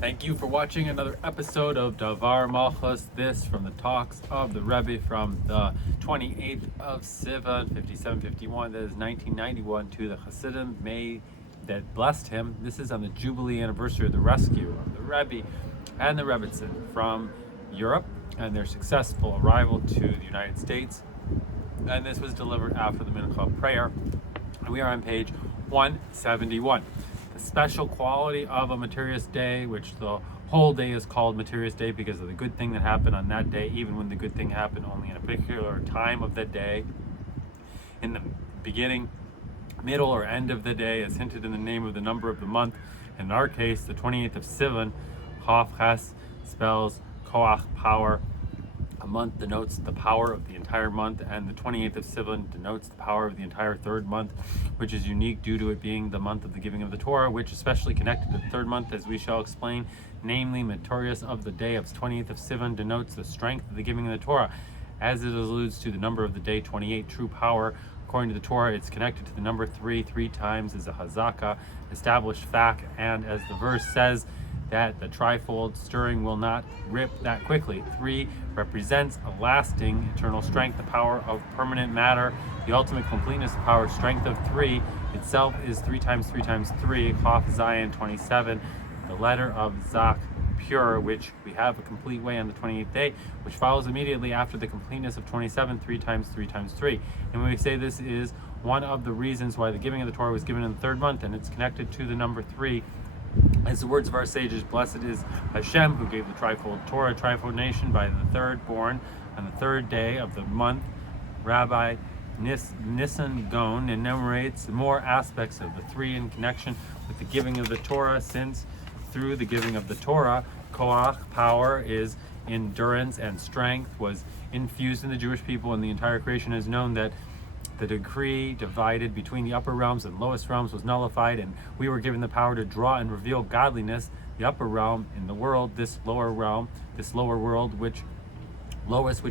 Thank you for watching another episode of Davar Malchus. This from the talks of the Rebbe from the 28th of Sivan, 5751. That is 1991 to the Hasidim May that blessed him. This is on the Jubilee anniversary of the rescue of the Rebbe and the Rebbitzen from Europe and their successful arrival to the United States. And this was delivered after the Mincha prayer. And we are on page 171. The special quality of a Materius Day, which the whole day is called Materius Day because of the good thing that happened on that day, even when the good thing happened only in a particular time of the day. In the beginning, middle, or end of the day, as hinted in the name of the number of the month. In our case, the 28th of Sivan, Chav Ches, spells Koach, power. A month denotes the power of the entire month, and the 28th of Sivan denotes the power of the entire third month, which is unique due to it being the month of the giving of the Torah, which is especially connected to the third month, as we shall explain. Namely, Meritorious of the day of 28th of Sivan denotes the strength of the giving of the Torah, as it alludes to the number of the day 28, true power. According to the Torah, it's connected to the number 3 times as a hazaka, established fact, and as the verse says, that the trifold stirring will not rip that quickly. 3 represents a lasting eternal strength, the power of permanent matter, the ultimate completeness, the power strength of 3 itself is 3 times 3 times 3, Chaf Zion 27, the letter of Zach, pure, which we have a complete way on the 28th day, which follows immediately after the completeness of 27, 3 times 3 times 3. And when we say this is one of the reasons why the giving of the Torah was given in the third month, and it's connected to the number 3, as the words of our sages, blessed is Hashem, who gave the trifold Torah, trifold nation, by the third born on the third day of the month. Rabbi Nissan Gon enumerates more aspects of the 3 in connection with the giving of the Torah, since through the giving of the Torah, Koach, power, is endurance, and strength was infused in the Jewish people, and the entire creation has known that the decree divided between the upper realms and lowest realms was nullified, and we were given the power to draw and reveal godliness, the upper realm in the world, this lower realm, this lower world, which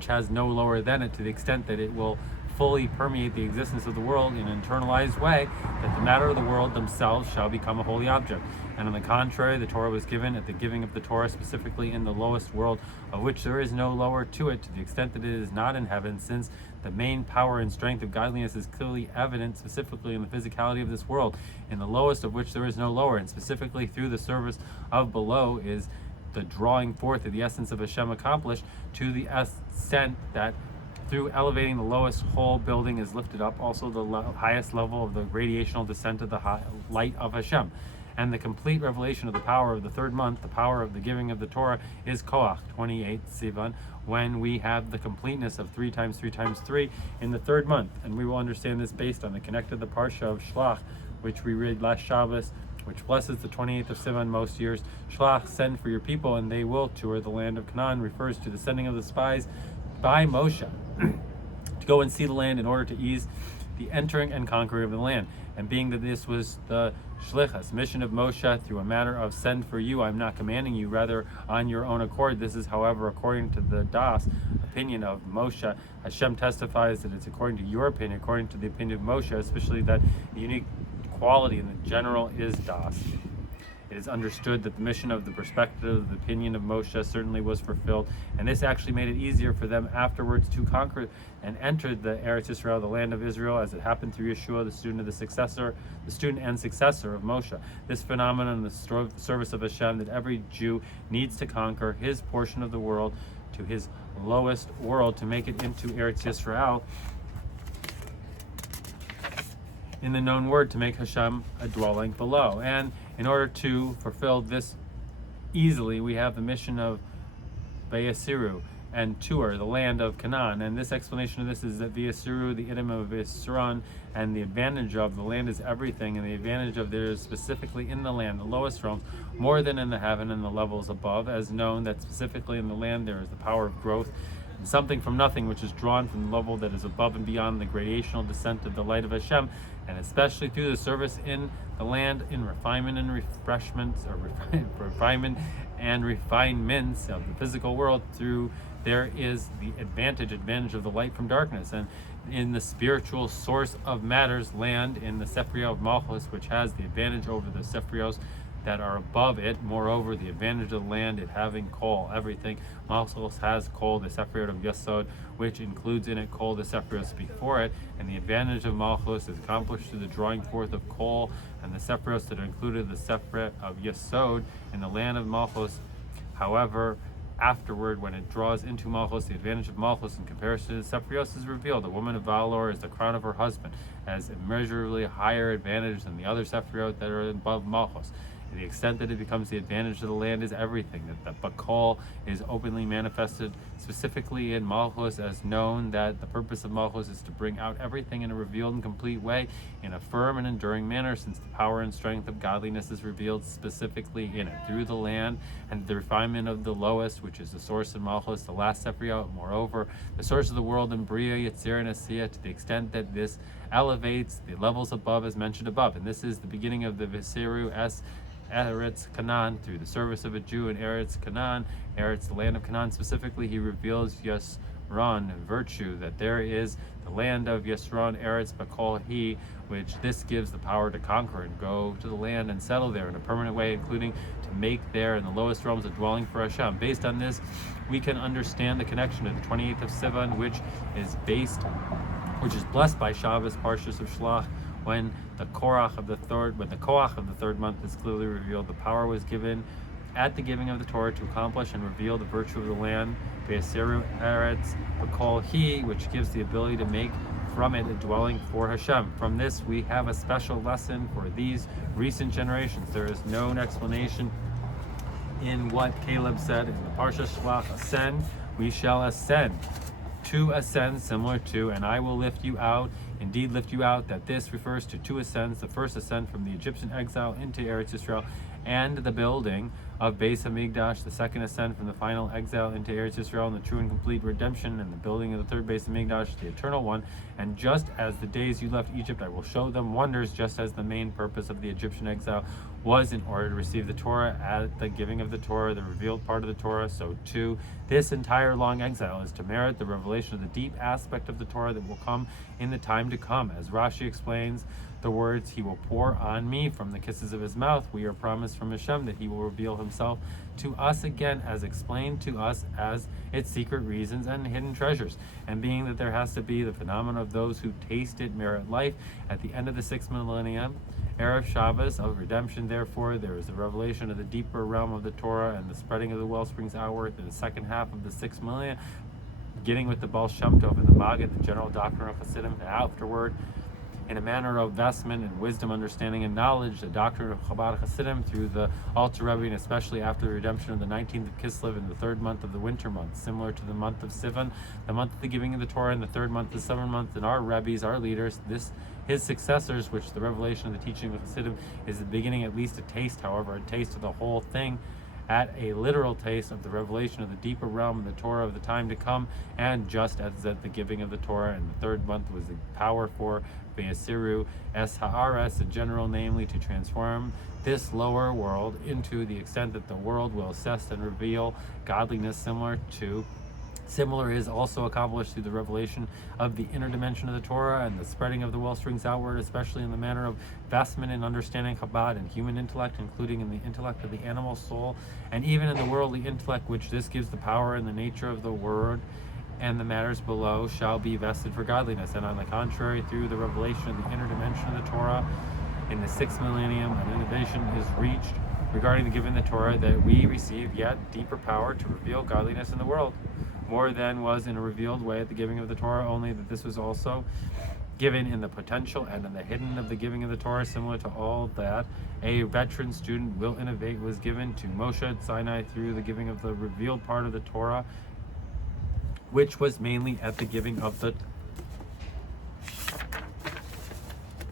has no lower than it, to the extent that it will fully permeate the existence of the world in an internalized way, that the matter of the world themselves shall become a holy object. And on the contrary, the Torah was given at the giving of the Torah, specifically in the lowest world, of which there is no lower to it, to the extent that it is not in heaven, since the main power and strength of godliness is clearly evident specifically in the physicality of this world, in the lowest of which there is no lower, and specifically through the service of below is the drawing forth of the essence of Hashem accomplished, to the extent that through elevating the lowest whole building is lifted up also the highest level of the radiational descent of the light of Hashem. And the complete revelation of the power of the third month, the power of the giving of the Torah, is Koach, 28 Sivan, when we have the completeness of 3 times 3 times 3 in the third month. And we will understand this based on the connected the Parsha of Shlach, which we read last Shabbos, which blesses the 28th of Sivan most years. Shlach, send for your people, and they will tour the land of Canaan, refers to the sending of the spies by Moshe to go and see the land in order to ease the entering and conquering of the land. And being that this was the shlichus, mission of Moshe, through a matter of send for you, I'm not commanding you, rather on your own accord. This is, however, according to the Das opinion of Moshe. Hashem testifies that it's according to your opinion, according to the opinion of Moshe, especially that the unique quality in the general is Das. It is understood that the mission of the perspective of the opinion of Moshe certainly was fulfilled, and this actually made it easier for them afterwards to conquer and enter the Eretz Yisrael, the land of Israel, as it happened through Yeshua, the student and successor of Moshe. This phenomenon, the service of Hashem, that every Jew needs to conquer his portion of the world to his lowest world to make it into Eretz Yisrael, in the known word, to make Hashem a dwelling below. And in order to fulfill this easily, we have the mission of Vayasiru and Tur, the land of Canaan. And this explanation of this is that Vayasiru, the idiom of Vayasran, and the advantage of the land is everything, and the advantage of there is specifically in the land, the lowest realms, more than in the heaven and the levels above, as known that specifically in the land there is the power of growth, and something from nothing, which is drawn from the level that is above and beyond the gradational descent of the light of Hashem, and especially through the service in the land in refinement and refreshments, or refinement and refinements of the physical world. Through there is the advantage of the light from darkness, and in the spiritual source of matters, land in the Sephria of Malchus, which has the advantage over the Sephiros that are above it. Moreover, the advantage of the land, it having kol, everything. Malchus has kol, the Sephirot of Yesod, which includes in it kol, the Sephirot before it, and the advantage of Malchus is accomplished through the drawing forth of kol and the Sephirot that included the Sephirot of Yesod in the land of Malchus. However, afterward, when it draws into Malchus, the advantage of Malchus in comparison to the Sephirot is revealed. The woman of valor is the crown of her husband, has immeasurably higher advantage than the other Sephirot that are above Malchus. To the extent that it becomes the advantage of the land is everything, that the Bakal is openly manifested specifically in Malchus, as known that the purpose of Malchus is to bring out everything in a revealed and complete way, in a firm and enduring manner, since the power and strength of godliness is revealed specifically in it, through the land, and the refinement of the lowest, which is the source in Malchus, the last Sephirot. Moreover, the source of the world in Bria, Yetzirah, and Asiya, to the extent that this elevates the levels above as mentioned above. And this is the beginning of the Visiru S. Eretz Canaan, through the service of a Jew in Eretz Canaan, Eretz, the land of Canaan specifically, he reveals Yesron, virtue, that there is the land of Yesron, Eretz Bakal he, which this gives the power to conquer and go to the land and settle there in a permanent way, including to make there in the lowest realms a dwelling for Hashem. Based on this, we can understand the connection to the 28th of Sivan, which is blessed by Shabbos, Parshas of Shlach, when the Koach of the third month is clearly revealed. The power was given at the giving of the Torah to accomplish and reveal the virtue of the land, Ve'aseru Eretz B'kol He, which gives the ability to make from it a dwelling for Hashem. From this, we have a special lesson for these recent generations. There is no explanation in what Caleb said in the Parsha Shlach, ascend, we shall ascend. To ascend, similar to, and I will lift you out, indeed lift you out, that this refers to two ascents: the first ascent from the Egyptian exile into Eretz Yisrael and the building of Beis Hamikdash, the second ascent from the final exile into Eretz Yisrael and the true and complete redemption and the building of the third Beis Hamikdash, the eternal one. And just as the days you left Egypt, I will show them wonders, just as the main purpose of the Egyptian exile was in order to receive the Torah at the giving of the Torah, the revealed part of the Torah, so too this entire long exile is to merit the revelation of the deep aspect of the Torah that will come in the time to come. As Rashi explains the words, he will pour on me from the kisses of his mouth, we are promised from Hashem that he will reveal himself to us again, as explained to us as its secret reasons and hidden treasures. And being that there has to be the phenomenon of those who taste it merit life at the end of the 6th millennium, Erev Shabbos of redemption, therefore, there is the revelation of the deeper realm of the Torah and the spreading of the wellsprings outward in the second half of the 6th millennium, beginning with the Baal Shem Tov and the Maggid, the general doctrine of Hasidim, and afterward, in a manner of investment and wisdom, understanding, and knowledge, the doctrine of Chabad Hasidim through the Alter Rebbe, and especially after the redemption of the 19th of Kislev in the 3rd month of the winter month, similar to the month of Sivan, the month of the giving of the Torah, and the 3rd month, the 7th month, and our Rebbes, our leaders, his successors, which the revelation of the teaching of Hasidim is the beginning, at least a taste, however, a taste of the whole thing, at a literal taste of the revelation of the deeper realm of the Torah of the time to come. And just as at the giving of the Torah in the 3rd month was the power for Ve'asiru Es Ha'aretz, in general, namely to transform this lower world into the extent that the world will assess and reveal godliness, similar is also accomplished through the revelation of the inner dimension of the Torah and the spreading of the wellsprings outward, especially in the manner of vestment and understanding Chabad and human intellect, including in the intellect of the animal soul, and even in the worldly intellect, which this gives the power and the nature of the word, and the matters below shall be vested for godliness. And on the contrary, through the revelation of the inner dimension of the Torah in the 6th millennium, an innovation is reached regarding the giving of the Torah, that we receive yet deeper power to reveal godliness in the world, more than was in a revealed way at the giving of the Torah, only that this was also given in the potential and in the hidden of the giving of the Torah, similar to all that a veteran student will innovate was given to Moshe at Sinai through the giving of the revealed part of the Torah, which was mainly at the giving of the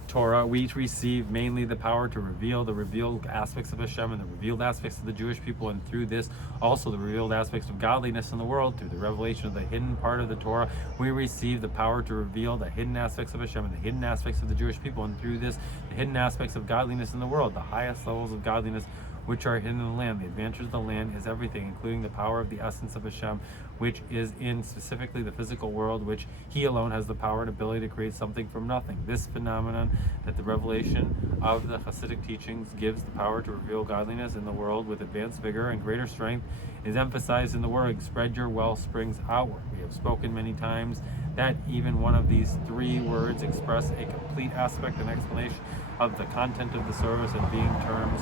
Torah. We receive mainly the power to reveal the revealed aspects of Hashem and the revealed aspects of the Jewish people, and through this also the revealed aspects of godliness in the world. Through the revelation of the hidden part of the Torah, we receive the power to reveal the hidden aspects of Hashem and the hidden aspects of the Jewish people, and through this the hidden aspects of godliness in the world, the highest levels of godliness, which are hidden in the land. The advantage of the land is everything, including the power of the essence of Hashem, which is in specifically the physical world, which He alone has the power and ability to create something from nothing. This phenomenon that the revelation of the Hasidic teachings gives the power to reveal godliness in the world with advanced vigor and greater strength is emphasized in the word, spread your well springs outward. We have spoken many times that even one of these three words express a complete aspect and explanation of the content of the service, and being terms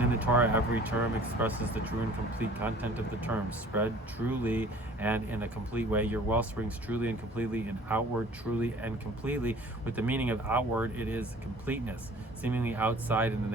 in the Torah, every term expresses the true and complete content of the term. Spread truly and in a complete way your well springs truly and completely, and outward truly and completely. With the meaning of outward, it is completeness, seemingly outside, and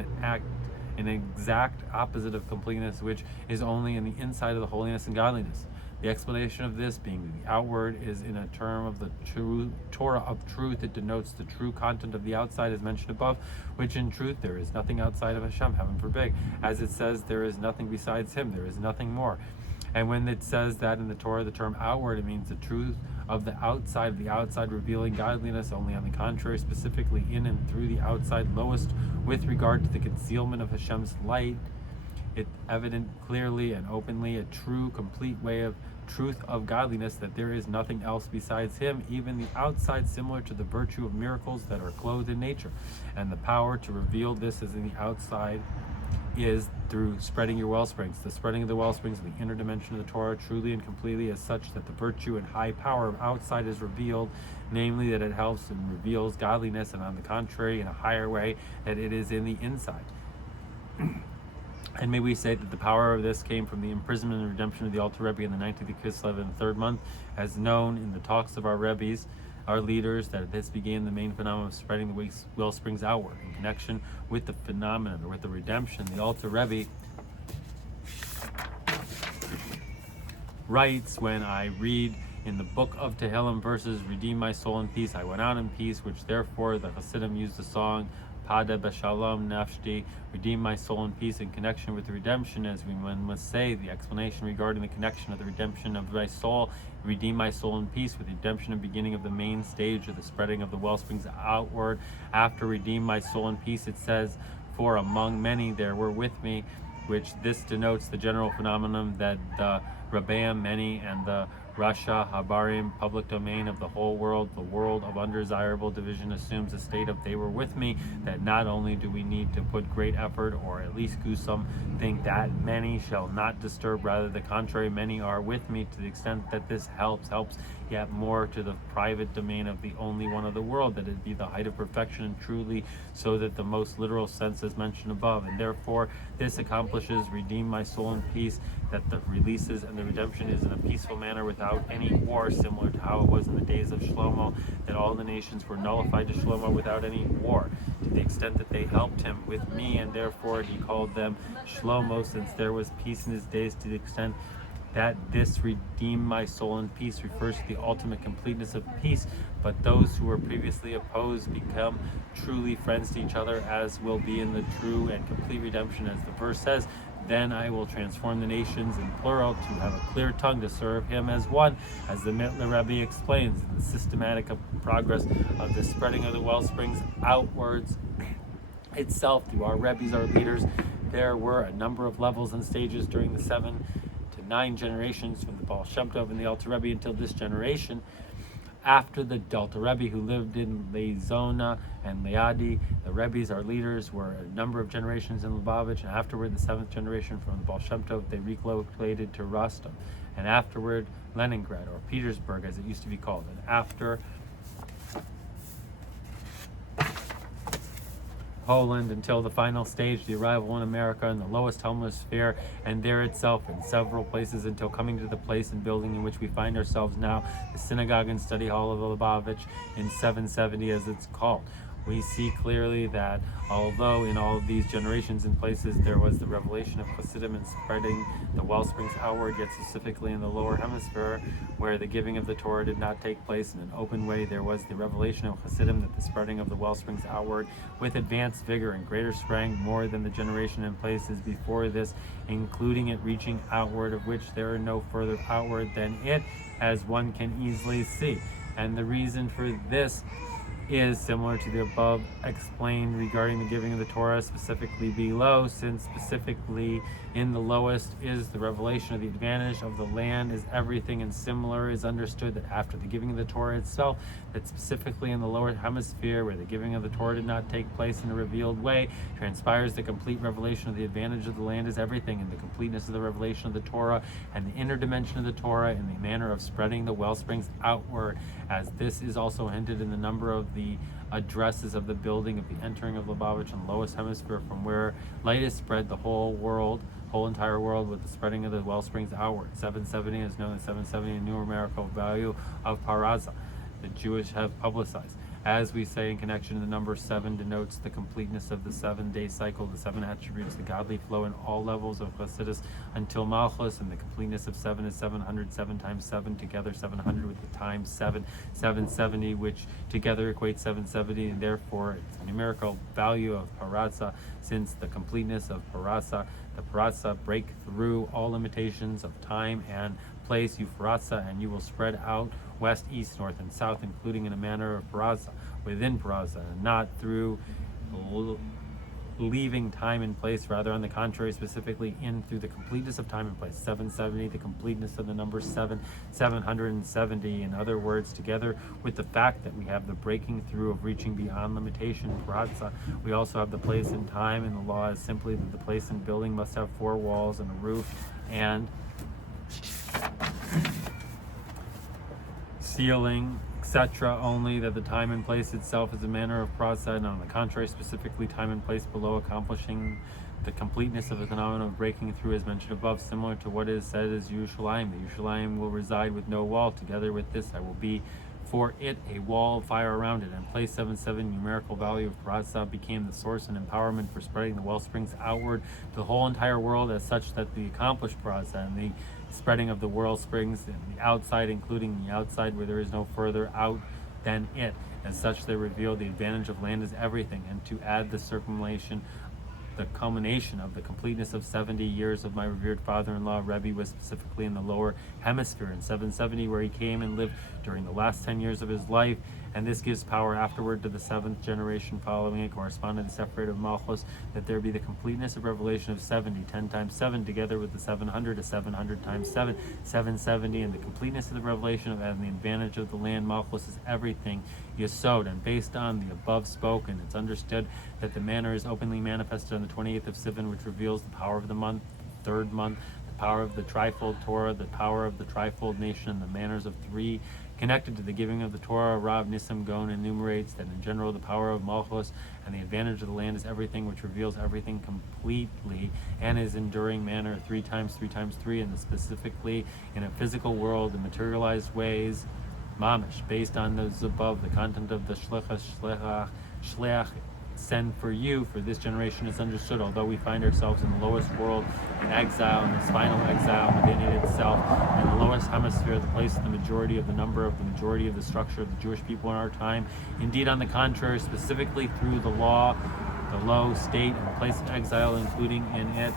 an exact opposite of completeness, which is only in the inside of the holiness and godliness. The explanation of this being the outward is in a term of the true Torah of truth. It denotes the true content of the outside as mentioned above, which in truth there is nothing outside of Hashem, heaven forbid. As it says, there is nothing besides Him, there is nothing more. And when it says that in the Torah, the term outward, it means the truth of the outside revealing godliness. Only on the contrary, specifically in and through the outside, lowest with regard to the concealment of Hashem's light, it evident clearly and openly, a true, complete way of truth of godliness, that there is nothing else besides Him, even the outside, similar to the virtue of miracles that are clothed in nature. And the power to reveal this as in the outside is through spreading your well springs. The spreading of the well springs of the inner dimension of the Torah truly and completely is such that the virtue and high power of outside is revealed, namely that it helps and reveals godliness, and on the contrary, in a higher way, that it is in the inside. And may we say that the power of this came from the imprisonment and redemption of the Alter Rebbe in the 19th of Kislev in the 3rd month, as known in the talks of our Rebbes, our leaders, that this began the main phenomenon of spreading the well springs outward. In connection with the phenomenon, or with the redemption, the Alter Rebbe writes, when I read in the book of Tehillim verses, redeem my soul in peace, I went out in peace, which therefore the Hasidim used the song Pada B'Shalom Nafshti, redeem my soul in peace, in connection with the redemption, as we must say the explanation regarding the connection of the redemption of my soul, redeem my soul in peace, with the redemption and beginning of the main stage of the spreading of the well springs outward. After redeem my soul in peace, it says, for among many there were with me, which this denotes the general phenomenon that the Rabbeim, many, and the Rasha Habarim, public domain of the whole world, the world of undesirable division, assumes a state of they were with me, that not only do we need to put great effort, or at least do something that many shall not disturb, rather the contrary, many are with me, to the extent that this helps yet more to the private domain of the only one of the world, that it be the height of perfection, and truly so that the most literal sense is mentioned above. And therefore this accomplishes redeem my soul in peace, that the releases and the redemption is in a peaceful manner without any war, similar to how it was in the days of Shlomo, that all the nations were nullified to Shlomo without any war, to the extent that they helped him with me, and therefore he called them Shlomo, since there was peace in his days, to the extent that this redeem my soul in peace refers to the ultimate completeness of peace. But those who were previously opposed become truly friends to each other, as will be in the true and complete redemption, as the verse says, then I will transform the nations, in plural, to have a clear tongue to serve Him as one, as the Mittler Rebbe explains in the systematic progress of the spreading of the well springs outwards itself through our Rebbes, our leaders. There were a number of levels and stages during the 7 to 9 generations from the Baal Shem Tov and the Alter Rebbe until this generation. After the Alter Rebbe, who lived in Leizona and Leadi, the Rebbes, our leaders, were a number of generations in Lubavitch, and afterward the 7th generation from the Baal Shem Tov, they relocated to Rostov, and afterward Leningrad, or Petersburg as it used to be called, and after Poland, until the final stage, the arrival in America in the lowest hemisphere, and there itself in several places, until coming to the place and building in which we find ourselves now, the synagogue and study hall of Lubavitch in 770 as it's called. We see clearly that although in all of these generations and places there was the revelation of Hasidim and spreading the well springs outward, yet specifically in the lower hemisphere, where the giving of the Torah did not take place in an open way, there was the revelation of Hasidim, that the spreading of the well springs outward with advanced vigor and greater strength, more than the generation and places before this, including it reaching outward, of which there are no further outward than it, as one can easily see. And the reason for this is similar to the above explained regarding the giving of the Torah, specifically below, since specifically in the lowest is the revelation of the advantage of the land is everything, and similar is understood that after the giving of the Torah itself, that specifically in the lower hemisphere where the giving of the Torah did not take place in a revealed way, transpires the complete revelation of the advantage of the land is everything, and the completeness of the revelation of the Torah and the inner dimension of the Torah in the manner of spreading the well springs outward, as this is also hinted in the number of the addresses of the building of the entering of Lubavitch in the lowest hemisphere, from where light is spread the whole entire world, with the spreading of the well springs outward. 770 is known as 770, a numerical value of paraza the Jewish have publicized. As we say in connection to the number 7 denotes the completeness of the 7-day cycle, the 7 attributes, the godly flow in all levels of Chassidus until Malchus, and the completeness of 7 is 700, 7 times 7, together 700 with the times 7, 770, which together equates 770, and therefore it's a numerical value of paratza, since the completeness of paratza, the paratza break through all limitations of time and place, Euphratza, and you will spread out west, east, north, and south, including in a manner of paraza, within paraza, and not through leaving time and place, rather on the contrary, specifically in through the completeness of time and place. 770, the completeness of the number 7, 770, in other words, together with the fact that we have the breaking through of reaching beyond limitation, paratza, we also have the place and time, and the law is simply that the place and building must have 4 walls and a roof and ceiling, etc., only that the time and place itself is a manner of process, and on the contrary, specifically time and place below, accomplishing the completeness of the phenomenon of breaking through as mentioned above, similar to what is said as Yerushalayim. The Yerushalayim will reside with no wall. Together with this, I will be for it a wall of fire around it. And place 77, numerical value of paratza, became the source and empowerment for spreading the well springs outward to the whole entire world, as such that the accomplished paratza and the spreading of the world springs in the outside, including the outside where there is no further out than it. As such, they reveal the advantage of land is everything, and to add the circumambulation, the culmination of the completeness of 70 years of my revered father-in-law, Rebbe, was specifically in the lower hemisphere in 770, where he came and lived during the last 10 years of his life, and this gives power afterward to the 7th generation following it, corresponding to the separated of Malchus, that there be the completeness of revelation of 70, 10 times 7, together with the 700 to 700 times 7, 770, and the completeness of the revelation of and the advantage of the land, Malchus, is everything, Yesod, and based on the above spoken, it's understood that the manner is openly manifested on the 28th of Sivan, which reveals the power of the month, 3rd month, the power of the trifold Torah, the power of the trifold nation, and the manners of 3 connected to the giving of the Torah. Rav Nissim Gon enumerates that in general the power of Malchus and the advantage of the land is everything, which reveals everything completely and is enduring manner 3 times 3 times 3, and specifically in a physical world in materialized ways, mamish, based on those above, the content of the shleach, send for you, for this generation is understood, although we find ourselves in the lowest world in exile, in this final exile within it itself, in the lowest hemisphere, the place of the majority of the number of the majority of the structure of the Jewish people in our time. Indeed, on the contrary, specifically through the law, the low state and the place of exile, including in it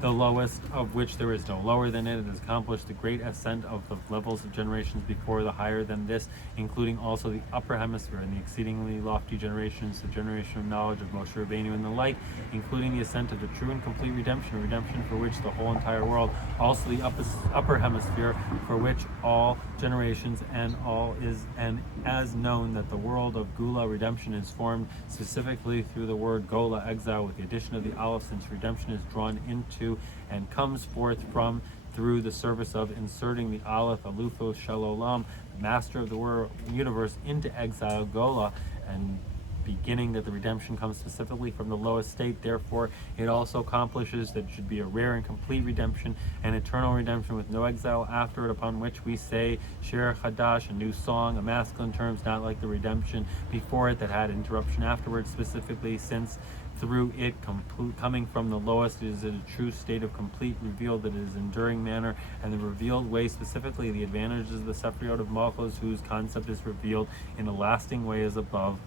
the lowest of which there is no lower than it, has accomplished the great ascent of the levels of generations before the higher than this, including also the upper hemisphere and the exceedingly lofty generations, the generation of knowledge of Moshe Rabbeinu and the like, including the ascent of the true and complete redemption, a redemption for which the whole entire world, also the upper hemisphere, for which all generations and all is, and as known that the world of Gula, redemption, is formed specifically through the word Gola, exile, with the addition of the Aleph, since redemption is drawn into and comes forth from through the service of inserting the Aleph, Alufo Shalolam, the master of the world universe, into exile, Gola, and beginning that the redemption comes specifically from the lowest state. Therefore, it also accomplishes that it should be a rare and complete redemption, an eternal redemption with no exile after it, upon which we say Shir Chadash, a new song, a masculine terms, not like the redemption before it that had interruption afterwards, specifically since through it coming from the lowest, it is in a true state of complete revealed, that it is enduring manner, and the revealed way, specifically the advantages of the Sephirot of Malchus, whose concept is revealed in a lasting way as above,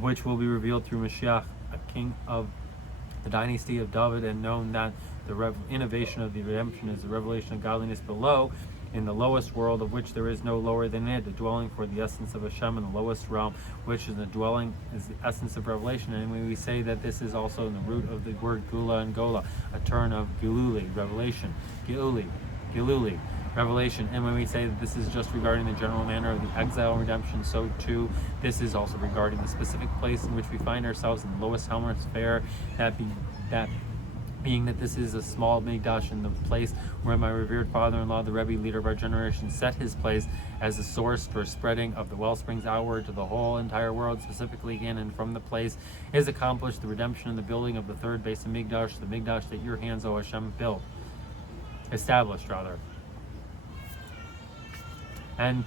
which will be revealed through Mashiach, a king of the dynasty of David, and known that the innovation of the redemption is the revelation of godliness below, in the lowest world, of which there is no lower than it, a dwelling for the essence of Hashem in the lowest realm, which is the dwelling, is the essence of revelation. And when we say that this is also in the root of the word gula and gola, a turn of giluli, revelation, giluli, revelation. And when we say that this is just regarding the general manner of the exile and redemption, so too this is also regarding the specific place in which we find ourselves in the lowest hemisphere, that being that this is a small Mikdash, in the place where my revered father-in-law, the Rebbe, leader of our generation, set his place as a source for spreading of the wellsprings outward to the whole entire world, specifically in and from the place is accomplished the redemption and the building of the third base of Mikdash, the Mikdash that your hands, O Hashem, established rather. And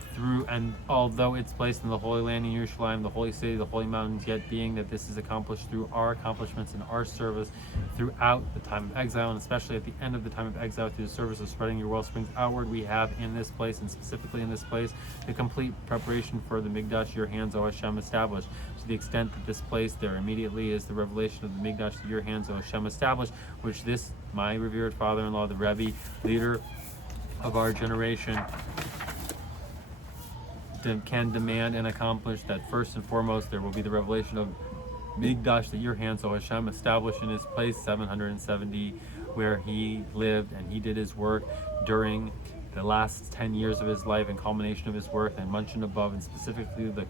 although it's placed in the Holy Land in Yerushalayim, the holy city, the holy mountains, yet being that this is accomplished through our accomplishments and our service throughout the time of exile, and especially at the end of the time of exile through the service of spreading your wellsprings outward, we have in this place, and specifically in this place, the complete preparation for the Mikdash your hands, O Hashem, established. To the extent that this place there immediately is the revelation of the Mikdash that your hands, O Hashem, established, which this, my revered father-in-law, the Rebbe, leader of our generation, can demand and accomplish, that first and foremost there will be the revelation of Mikdash that your hands, O Hashem, established in his place 770, where he lived and he did his work during the last 10 years of his life and culmination of his work, and mentioned above, and specifically the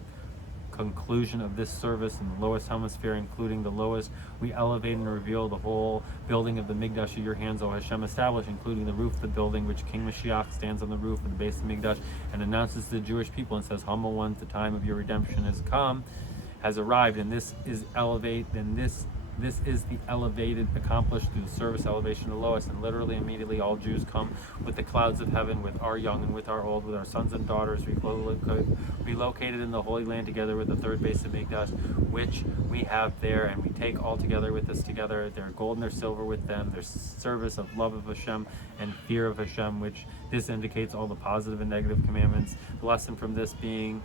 conclusion of this service in the lowest hemisphere, including the lowest, we elevate and reveal the whole building of the Mikdash of your hands, O Hashem, established, including the roof of the building, which King Mashiach stands on the roof of the base of the Mikdash and announces to the Jewish people and says, humble ones, the time of your redemption has come, has arrived. And this is this is the elevated, accomplished through the service elevation of the lowest. And literally immediately all Jews come with the clouds of heaven, with our young and with our old, with our sons and daughters, relocated in the Holy Land together with the third base of Mikdash, which we have there, and we take all together with us together, their gold and their silver with them, their service of love of Hashem and fear of Hashem, which this indicates all the positive and negative commandments. The lesson from this being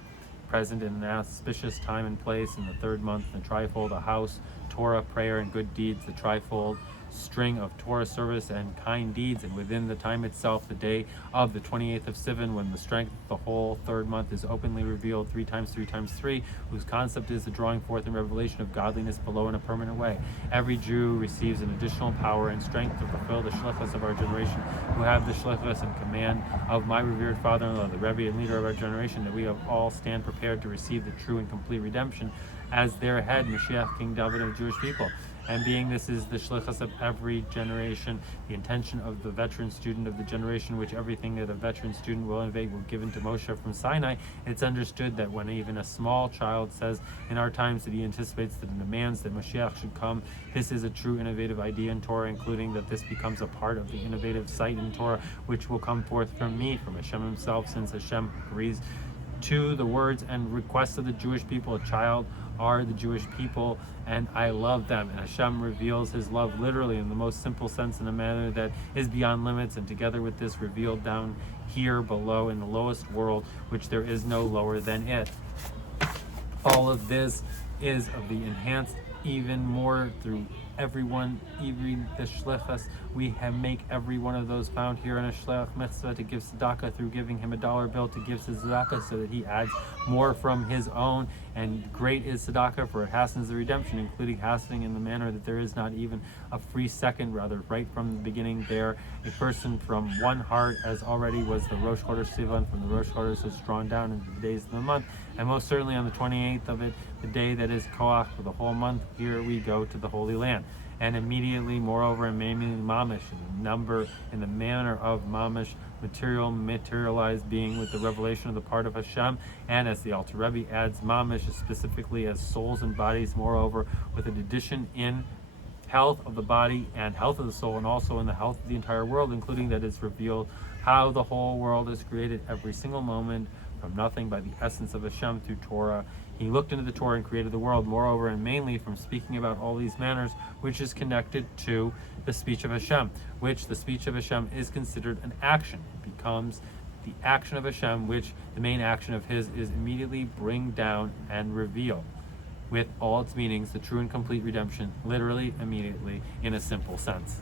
present in an auspicious time and place in the third month, the trifold, a house, Torah, prayer, and good deeds, the trifold string of Torah service and kind deeds, and within the time itself, the day of the 28th of Sivan, when the strength of the whole third month is openly revealed 3 times 3 times 3, whose concept is the drawing forth and revelation of godliness below in a permanent way. Every Jew receives an additional power and strength to fulfill the shlichus of our generation, who have the shlichus and command of my revered father-in-law, the Rebbe and leader of our generation, that we have all stand prepared to receive the true and complete redemption as their head, Mashiach, King David of the Jewish people. And being this is the shlichus of every generation, the intention of the veteran student of the generation, which everything that a veteran student will innovate will given to Moshe from Sinai, it's understood that when even a small child says in our times that he anticipates that and demands that Mashiach should come, this is a true innovative idea in Torah, including that this becomes a part of the innovative sight in Torah, which will come forth from me, from Hashem himself, since Hashem agrees to the words and requests of the Jewish people. A child are the Jewish people, and I love them. And Hashem reveals his love literally in the most simple sense, in a manner that is beyond limits, and together with this revealed down here below in the lowest world, which there is no lower than it. All of this is of the enhanced even more through everyone, even the shlichus. We make every one of those found here in a shliach mitzvah to give tzedakah through giving him a dollar bill to give tzedakah, so that he adds more from his own. And great is tzedakah, for it hastens the redemption, including hastening in the manner that there is not even a free second, rather right from the beginning there, a person from one heart, as already was the Rosh Chodesh Sivan, from the Rosh Chodesh is drawn down into the days of the month, and most certainly on the 28th of it, the day that is Koach for the whole month, here we go to the Holy Land. And immediately, moreover, and mainly mamish, in the manner of mamish, materialized being with the revelation of the part of Hashem, and as the Alter Rebbe adds, mamish specifically as souls and bodies, moreover, with an addition in health of the body and health of the soul, and also in the health of the entire world, including that it's revealed how the whole world is created every single moment from nothing by the essence of Hashem through Torah. He looked into the Torah and created the world, moreover, and mainly from speaking about all these manners, which is connected to the speech of Hashem, which the speech of Hashem is considered an action. It becomes the action of Hashem, which the main action of his is immediately bring down and reveal, with all its meanings, the true and complete redemption, literally, immediately, in a simple sense.